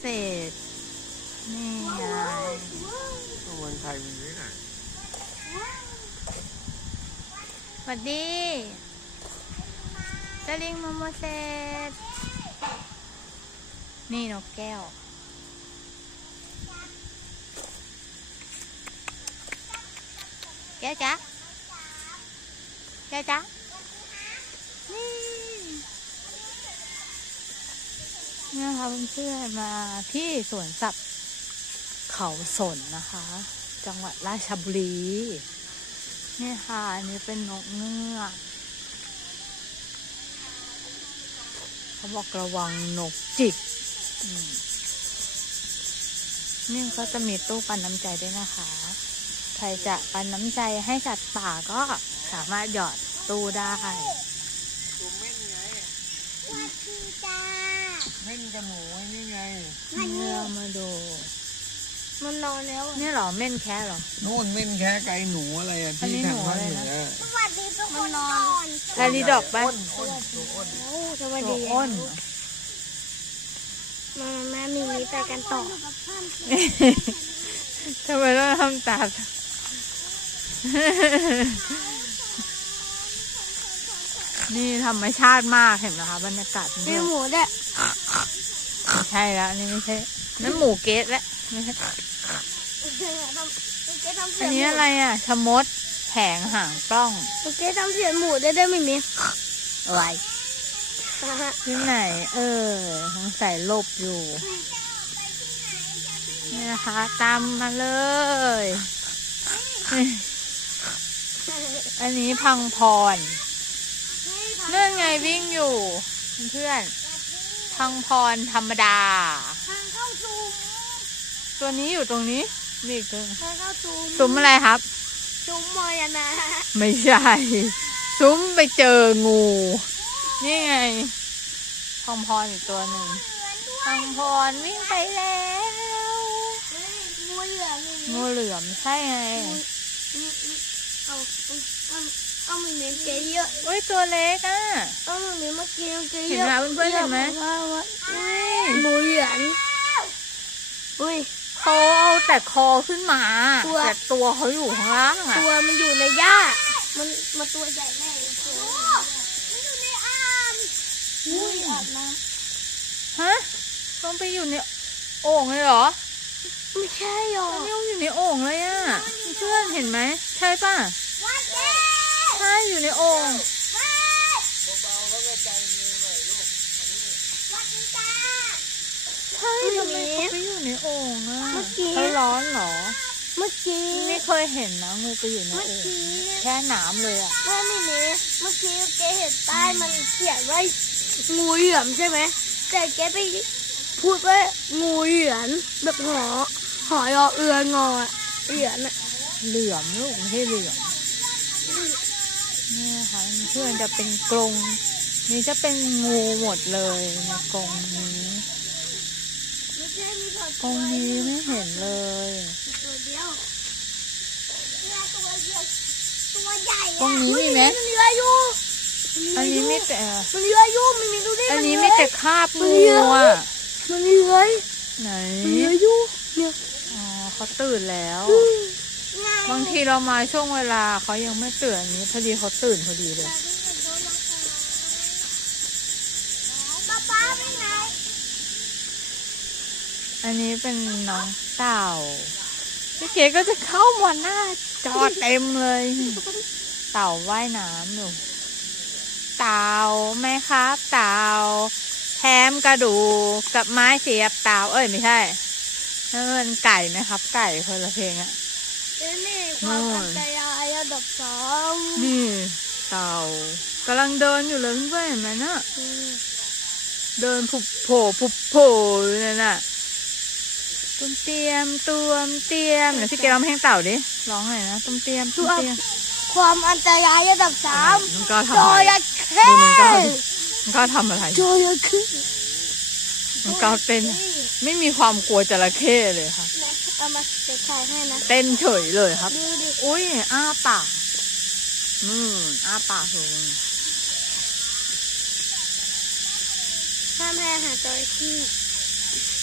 เศษ นี่ไงตัวเมืองไทยมีไหมน่ะสวัสดีเจะลิงโมโมเซตนี่นกแก้ว แก้วจ๊ะแก้วจ๊ะนี่เนี่ยค่ะเพื่อนๆมาที่สวนสัตว์เขาสนนะคะ จังหวัดราชบุรีนี่ค่ะอันนี้เป็นนกเงือกเขาบอกระวังนกจิกนี่ก็จะมีตู้ปันน้ำใจด้วยนะคะ ใครจะปันน้ำใจให้สัตว์ป่าก็สามารถหยอดตู้ได้ ตัวเม่นไง วัดดีจ้า เม่นกับหนูไอ้นี่ไง เนี่ย มาดู มันนอนแล้วนี่เหรอเม่นแค่เหรอ นู่นเม่นแค่ไก่หนูอะไรอะอันนี้ที่หนูทางภาคอะไรเหนืนะอสวัสดีทุกคนก่อนแครีดอกปะอ้นอ้นตัวอ้นโอ้สวัสตัวดีอ้น มาแม่มีนี้ไปกันต่อทำไมต้องทำตานี่ธรรมชาติมากเห็นไหมคะบรรยากาศมีเดียวหมูด้วยไม่ ใช่แล้วอันนี่ไม่ใช่นั่นหมูเกตแล้วไม่ใช่เจ๊ทำเสีอัยนงนี้อะไรอะชะมดแผงหางกล้องเจ๊ทำเสียงหมูได้ได้ไหมมีอะไรที่ไหน เออสงสัยหลบอยู่นี่นะคะตามมาเลย อันนี้พังพร เนื่องไงวิ่งอยู่ เพื่อน พังพรธรรมดา ทางเข้าซูมตัวนี้อยู่ตรงนี้นี่อีกตัวทางเข้าซูมซุ้มอะไรครับซูมมอยนะไม่ใช่ ซุ้มไปเจองู นี่ไงพังพรอีกตัวหนึ่งพังพรวิ่งไปแล้ว งูเหลือมงูเหลือมใช่ไง เอาเอา เอามันมีเจ๊เยอะอุ้ยตัวเล็กอะ เอามันมีเมื่อกี้เจ๊เห็เยนอะไหมเพื่อนๆเห็นไหมอุ้ยหมูเหลืองอุ้ยเขาเอาแต่คอขึ้นมาตัวแต่ตัวเขาอยู่ข้างล่างอะ ตัวมันอยู่ในหญ้า มันมันตัวใหญ่แน่เลยตัวมันอยู่ในอ่างอุ้ยอาบน้ฮะต้องไปอยู่ในโอ่งเลยเหรอำไม่ใช่หรอตอนนี้อยู่ในโอ่งเลยอะ เพื่อนเห็นไหม ใช่ป่ะวัดเด้ใช่ อยู่ในโอ่งวัดดีจ้าใช่ทำไมเขาไปอยู่ในโอ่งอะเมื่อกี้ เขาร้อนเหรอ เมื่อกี้ไม่เคยเห็นนะงูไปอยู่ในเมื่อโอ่งกี้แค่น้ำเลยอะแม่ไม่มีเมื่อกี้เจ๊เห็นป้ายมันเขียนว่างูเหลือมใช่ไหมแต่เจ๊ไปพูดว่างูเหลือมแบบหอหอยอเอืองออะเหลือมอะเหลือมลูกไม่ใช่เหลือม นี่นะคะเพื่อนจะเป็นกรงนี่จะเป็นงูหมดเลยในกรงนี้ไม่ใช่มีถอดกรงนี้ไม่เห็นเลยตัวเดียวเนี่ยตัวเดียวตัวใหญ่อะกรงนี้มีไหมมันเลื้อยอยู่อันนี้ไม่แต่มันเลื้อยอยู่มันมีดูดิอันนี้มัไม่เลื้แต่อยคราบมันงูเลื้อยอะมันเลื้อยไหนมันเลื้อยอยู่เนี่ยอ๋อเขาตื่นแล้ว บางทีเรามาช่วงเวลาเขายังไม่ตื่นอันนี้พอดีเขาตื่นพอดีเลย อันนี้เป็นน้องเต่าพี่เก๋ก็จะเข้ามาหน้าจอเต็มเลย เต่าว่ายน้ำอยู่เต่าไหมครับ เต่าแถมกระดูกกับไม้เสียบเต่าเอ้ยไม่ใช่นั่นมันไก่ไหมครับ ไก่คนละเพลงอะ นี่ความอันตรายระดับสองนี่เต่ากำลังเดินอยู่เลยเพื่อนๆเห็นไหมน่ะเดินผุบโผล่ผุบโผล่อยู่นั่นน่ะตุ้มเตียมตุ้มเตียมเดี๋ยวพี่เกร้องเพลงเต่าดิร้องหน่อยนะตุ้มเตียมตุ้มเตียมความอันตรายระดับสามน้องก้าวจทำออะไรระเข้ดูน้องก้าวดิน้องก้าวทำอะไรจอระเข้น้องก้าวเต้นไม่มีความกลัวจระเข้เลยค่ะ เอามาเด็กชายให้นะ เต้นเฉยเลยครับ ดูดิอุ้ยอ้าปากอืมอ้าปากเลยห้ามให้อาหารจระเข้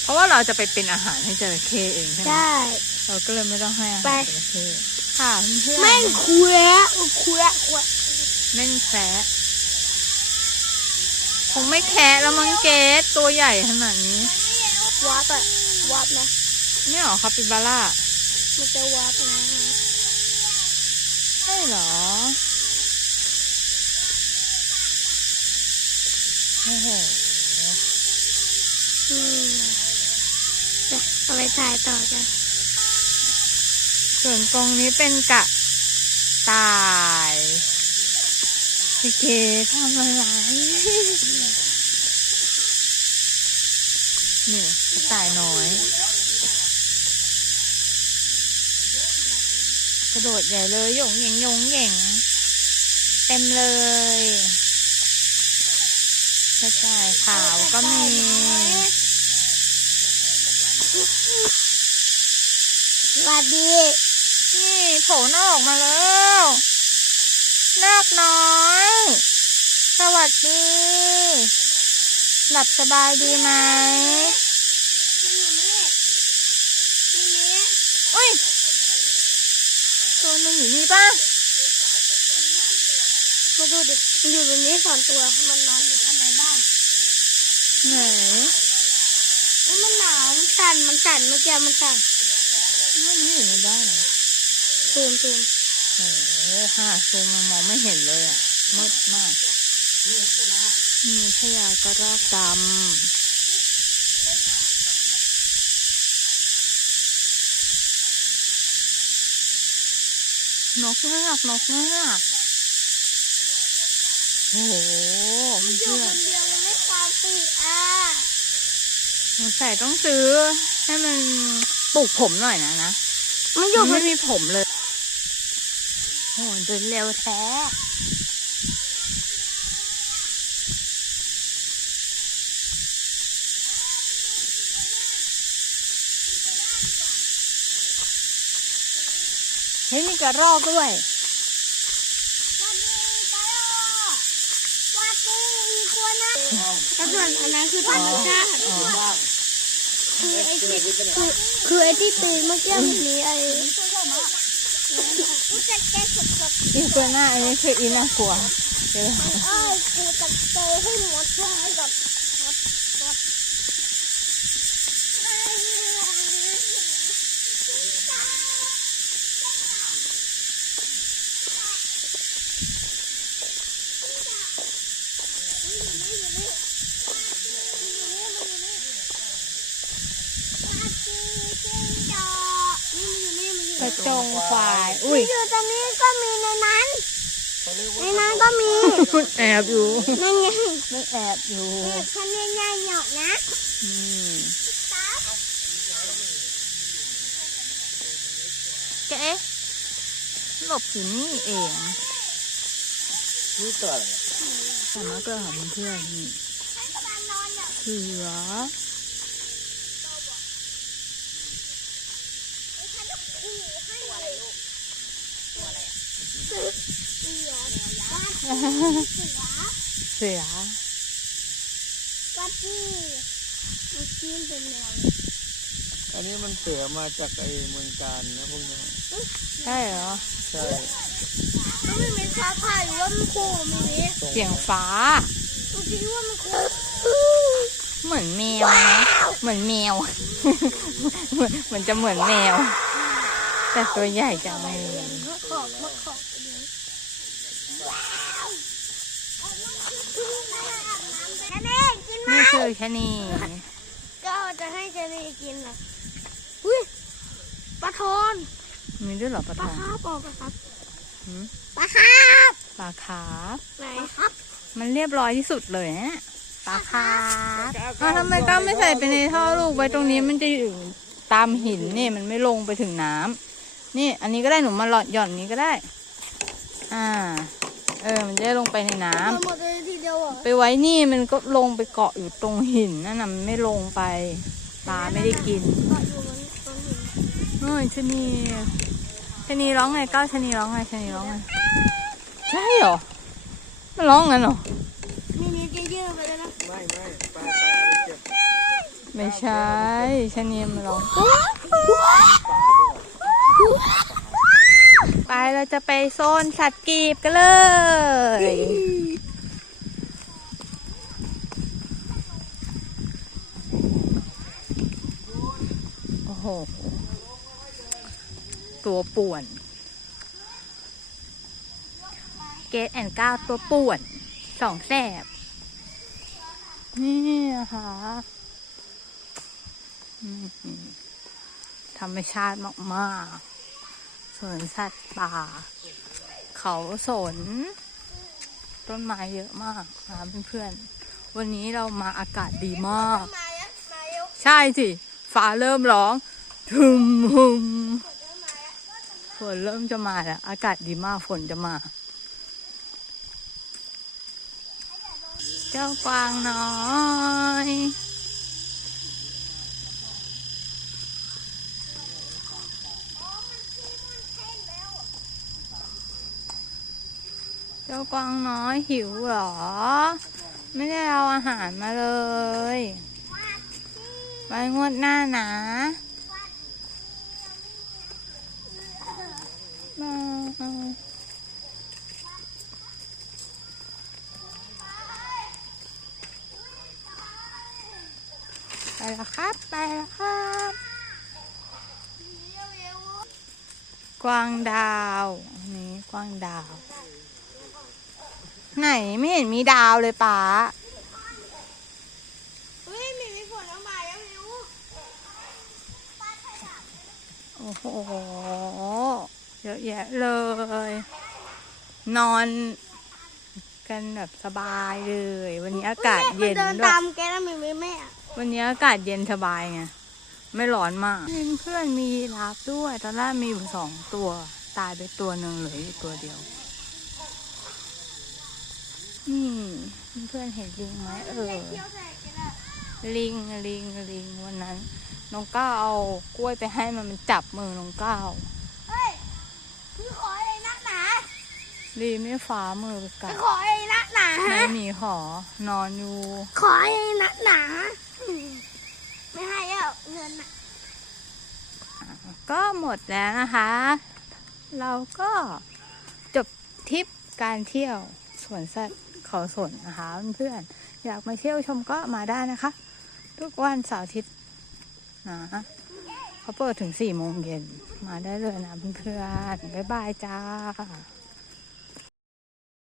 เพราะว่าเราจะไปเป็นอาหารให้จระเข้เองใช่ไหมใช่เราก็เลยไม่ต้องให้อาไปหารจระเข้ค่ะเพื่อนๆแม่งคุยแล้วคุยแล้วคุยแม่งแคระคงไม่แคระแล้วมั้งเกสตัวใหญ่ขนาดนี้ วับอะวับนะ นี่หรอคาปิบาร่ามันจะวับนะใช่เหรอ โอ้โหอืมไปเอาไปถ่ายต่อกันส่วนตรงนี้เป็นกระต่ายพี่เกทำอะไรนี่กระต่ายน้อย ระโดดใหญ่เลยหยงเหย่งหยงเหย่งเต็มเลยกระต่ายขาวก็มีสวัสดี นี่โผล่หน้าออกมาแล้วนาคน้อย สวัสดี หลับสบายดีไหม มันอยู่นี่นี่นี่ อุ้ย ตัว หนึงอยู่นี่ป่ะมาดูดิมันอยู่ตรงนี้สองตัวมันนอนอยู่ข้างในบ้านไหนเอ้ยมันหนาวมันสั่นมันสั่นเมื่อกี้มันสั่นมันไม่อยู่ในบ้านเหรอซูมซูมโอ้โหห้าซูมมันมองไม่เห็นเลยอะมืดมากนี่พญากระรอกดำ นกเงือกนกเงือกโอ้โหมันอยู่เพื่คอนนเดียวมันไม่ความตื่นอะสงสัยต้องซื้อ ให้มันปลูกผมหน่อยนะนะมันอยู่มันคไม่นมีผมเลย โอ้ยเดินเร็วแท้ เฮ้ยมีกระรอกด้วยวันดีกะโลวันดีอีกัวนะแล้วส่วนอันนั้นคือธรรมชาติอ๋อคือไอ้ที่คือคือไอ้ที่ตื่นเมื่อกี้มันมีไอ้กูจะแก้สดอีกัวหน้าอันนี้คืออีน่ากลัวเดี๋ยวๆเอ้ยกูจะเจอให้หมดช่วงให้กับหมดหมดนี่มันอยู่นี่มันอยู่ กระนี่จงควาย อุ้มัยนอยู่ตรงนี้ก็มีในนั้นเขาเรียกในว่านั้นก็มี มันแอบอยู่นั่นไงมันแอบอยู่ฉันเนี่ยง่ายหยอกนะอืมแกเอ๊ะหลบอยู่นี่เองนี่ตัวอะไรสามารถก็หาเพื่อนๆนี่ฉันกำลังนอนอย่างเสือ ฉันจะขู่ให้ตัวอะไรลูกตัวอะไร เสือเสือเสือเสือวัดดี้มันกินเป็นแมวอันนี้มันเสือมาจากไอ้เมืองการนะพวกเนี้ยใช่เหรอ ใช่แล้วมันมีฟ้าผ่าหรือว่ามันขู่มีเสียงฟ้ามันคิดว่ามันขู่เหมือนแมวนะเหมือนแมว เหมือนจะเหมือนแมว แต่ตัวใหญ่จังเลยมะขอบมะขอบแค่นี้กินไหมนี่คือชะนีก็จะให้เจนี่กินนะอุ้ยปลาทอนมีด้วยเหรอปลาปทลาองคาร์ฟออกปลาคาร์ฟหืมปลาคาร์ฟปลาคาร์ฟไหนครับ มันเรียบร้อยที่สุดเลยนะปลาคาร์ฟอ้าวทำไมก้าวไม่ใส่ไปในท่อลูกไว้ตรงนี้มันจะอยู่ตามหินนี่มันไม่ลงไปถึงน้ำ นี่อันนี้ก็ได้หนูมาหลอดหย่อนนี้ก็ได้ อ่า เออ มันจะได้ลงไปในน้ำหมดเลยทีเดียวเหรอไปไว้นี่มันก็ลงไปเกาะอยู่ตรงหินนั่นน่ะมันไม่ลงไปปลาไม่ได้กินเกาะอยู่บนต้นหินโอ้ยชะนีชะนีร้องไงก้าวชะนีร้องไงชะนีร้องไงใช่เหรอมันร้องงั้นเหรอมีนิ้วเยอะๆไปแล้วนะไม่ไม่ปลาปลาเอาไปเก็บไม่ใช่ชะนีมันร้อง ไปเราจะไปโซนสัตว์กีบกันเลย โอ้โห ตัวป่วน เกตแอนก้าตัวป่วน สองแสบ นี่นะคะ ธรรมชาติมากๆสวนสัตว์ป่า เขาสน ต้นไม้เยอะมากนะเพื่อนๆ วันนี้เรามาอากาศดีมาก ใช่สิฟ้าเริ่มร้องทึมฮึมฝนเริ่มจะมาแล้ว อากาศดีมากฝนจะมา เจ้ากวางน้อย เจ้ากวางน้อยหิวเหรอ ไม่ได้เอาอาหารมาเลยไว้งวดหน้านะมาไปแล้วครับ ไปแล้วครับ กวางดาวนนี้กวางดาว ไหนไม่เห็นมีดาวเลยป๋าเฮ้ยมีมีฝนแล้วมาแล้วมิวโอ้โหเยอะแยะเลย นอนกันแบบสบายเลย วันนี้อากาศเย็นมันเดินด้วตายมแกแล้วมีไม่แม่อะวันนี้อากาศเย็นสบายไงไม่ร้อนมากเพื่อนๆมียีราฟด้วย ตอนแรกมีอยู่สองตัว ตายไปตัวหนึ่งเหลืออยู่ตัวเดียว นี่เพื่อนๆเห็นลิงไหมเออเที่ยวใส่แกแล้วลิงลิงลิงวันนั้น น้องก้าวเอากล้วยไปให้มันมันจับมือน้องก้าวเฮ้ยพี่ขออะไรนักหนาลีไม่ฟ้ามือกัพี่ดขออะไรนักหนาไม่มีหอนอนอยู่ขออะไรนักหนาไม่ให้แล้วเงินน่ะก็หมดแล้วนะคะ เราก็จบทริปการเที่ยวสวนสัตว์ เขาสนนะคะเพื่อนๆอยากมาเที่ยวชมก็มาได้นะคะ ทุกวันเสาร์อาทิตย์นะเขาเปิดถึงสี่โมงเย็นมาได้เลยนะเพื่อนๆบ๊ายบายจ้า